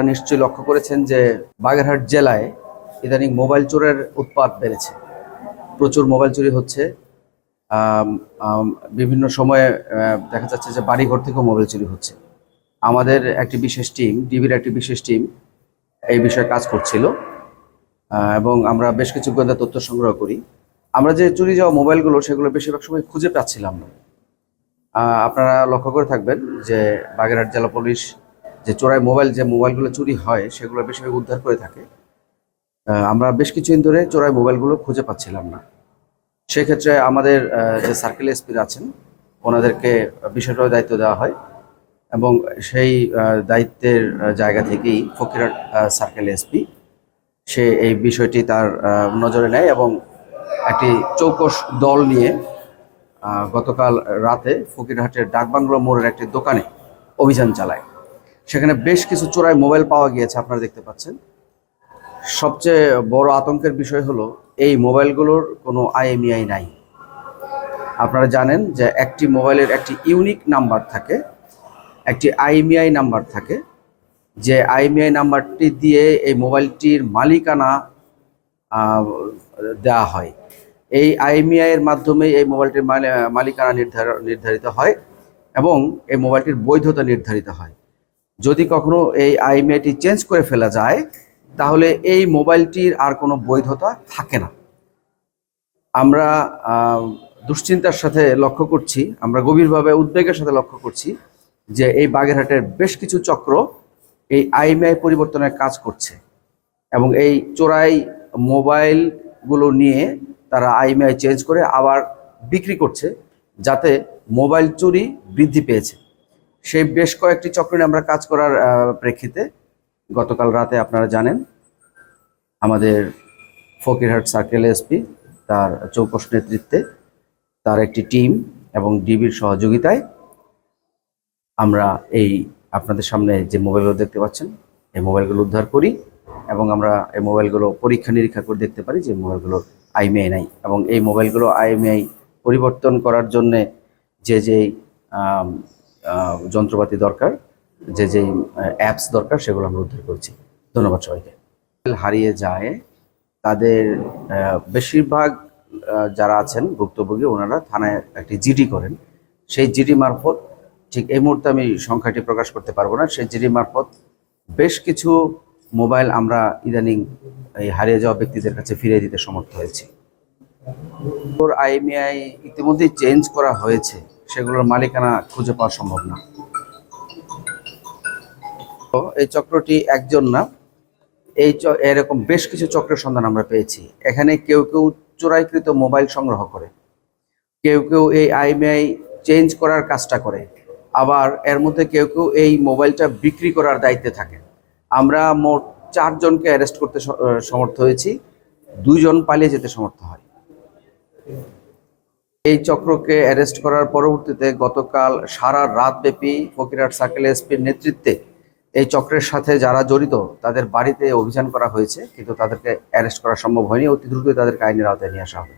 আপনারা নিশ্চয়ই লক্ষ্য করেছেন যে বাগেরহাট জেলায় ইদানিং মোবাইল চোরের উৎপাত বেড়েছে। প্রচুর মোবাইল চুরি হচ্ছে। আম, আম, বিভিন্ন সময়ে দেখা যাচ্ছে যে বাড়িঘর থেকেও মোবাইল চুরি হচ্ছে। আমাদের একটি বিশেষ টিম, ডিবির একটি বিশেষ টিম এই বিষয়ে কাজ করছিল, এবং আমরা বেশ কিছু গোয়েন্দা তথ্য সংগ্রহ করি। আমরা যে চুরি যাওয়া মোবাইলগুলো সেগুলো বেশিরভাগ সময় খুঁজে পাচ্ছিলাম না। আপনারা লক্ষ্য করে থাকবেন যে বাগেরহাট জেলা পুলিশ যে চোরাই মোবাইল, যে মোবাইলগুলো চুরি হয় সেগুলো বেশিরভাগ উদ্ধার করে থাকে। আমরা বেশ কিছুদিন ধরে চোরাই মোবাইলগুলো খুঁজে পাচ্ছিলাম না। সেক্ষেত্রে আমাদের যে সার্কেল এসপি আছেন ওনাদেরকে বিষয়টার দায়িত্ব দেওয়া হয়, এবং সেই দায়িত্বের জায়গা থেকেই ফকিরহাট সার্কেল এসপি সে এই বিষয়টি তার নজরে নেয় এবং একটি চৌকস দল নিয়ে গতকাল রাতে ফকিরহাটের ডাকবাংলো মোড়ের একটি দোকানে অভিযান চালায়। সেখানে বেশ কিছু চোরাই মোবাইল পাওয়া গিয়েছে, আপনারা দেখতে পাচ্ছেন। সবচেয়ে বড় আতঙ্কের বিষয় হলো এই মোবাইলগুলোর কোনো আইএমইআই নাই। আপনারা জানেন যে একটি মোবাইলের একটি ইউনিক নাম্বার থাকে, একটি আইএমইআই নাম্বার থাকে, যে আইএমইআই নাম্বারটি দিয়ে এই মোবাইলটির মালিকানা দেওয়া হয়। এই আইএমইআই এর মাধ্যমে এই মোবাইলটির মালিকানা নির্ধারিত হয় এবং এই মোবাইলটির বৈধতা নির্ধারিত হয়। যদি কখনো এই আইএমইআইটি চেঞ্জ করে ফেলা যায় তাহলে এই মোবাইলটির আর কোনো বৈধতা থাকে না। আমরা দুশ্চিন্তার সাথে লক্ষ্য করছি, আমরা গভীরভাবে উদ্বেগের সাথে লক্ষ্য করছি যে এই বাগেরহাটের বেশ কিছু চক্র এই আইএমইআই পরিবর্তনের কাজ করছে এবং এই চোরাই মোবাইলগুলো নিয়ে তারা আইএমইআই চেঞ্জ করে আবার বিক্রি করছে, যাতে মোবাইল চুরি বৃদ্ধি পেয়েছে। সেই বেশ কয়েকটি চক্র নিয়ে আমরা কাজ করার প্রেক্ষিতে গতকাল রাতে আপনারা জানেন আমাদের ফকিরহাট সার্কেল এসপি তার চৌকস নেতৃত্বে তার একটি টিম এবং ডিবির সহযোগিতায় আমরা এই আপনাদের সামনে যে মোবাইলগুলো দেখতে পাচ্ছেন এই মোবাইলগুলো উদ্ধার করি এবং আমরা এই মোবাইলগুলো পরীক্ষা নিরীক্ষা করে দেখতে পারি যে মোবাইলগুলো আইএমইআই নাই, এবং এই মোবাইলগুলো আইএমইআই পরিবর্তন করার জন্যে যে যেই যন্ত্রপাতি দরকার, যে যেই অ্যাপস দরকার সেগুলো আমরা উদ্ধার করছি। ধন্যবাদ সবাইকে। হারিয়ে যায় তাদের বেশিরভাগ যারা আছেন ভুক্তভোগী ওনারা থানায় একটি জিডি করেন। সেই জিডি মারফত, ঠিক এই মুহূর্তে আমি সংখ্যাটি প্রকাশ করতে পারবো না, সেই জিডি মারফত বেশ কিছু মোবাইল আমরা ইদানিং এই হারিয়ে যাওয়া ব্যক্তিদের কাছে ফিরিয়ে দিতে সমর্থ হয়েছি। ওর আইএমইআই ইতিমধ্যেই চেঞ্জ করা হয়েছে, সেগুলোর মালিকানা খুঁজে পাওয়া সম্ভব না। এই চক্রটি একজন না, এরকম বেশ কিছু চক্রের সন্ধান আমরা পেয়েছি। এখানে কেউ কেউ চোরাইকৃত মোবাইল সংগ্রহ করে, কেউ কেউ এই আইএমইআই চেঞ্জ করার কাজটা করে, আবার এর মধ্যে কেউ কেউ এই মোবাইলটা বিক্রি করার দায়িত্বে থাকে। আমরা মোট 4 জনকে অ্যারেস্ট করতে সমর্থ হয়েছি, 2 জন পালিয়ে যেতে সমর্থ হয়। এই চক্রকে অ্যারেস্ট করার পরবর্তীতে গতকাল সারা রাত ব্যাপী ফকিরহাট সার্কেল এসপির নেতৃত্বে এই চক্রের সাথে যারা জড়িত তাদের বাড়িতে অভিযান করা হয়েছে, কিন্তু তাদেরকে অ্যারেস্ট করা সম্ভব হয়নি। অতি দ্রুতই তাদেরকে আইনের আওতায় নিয়ে আসা হবে।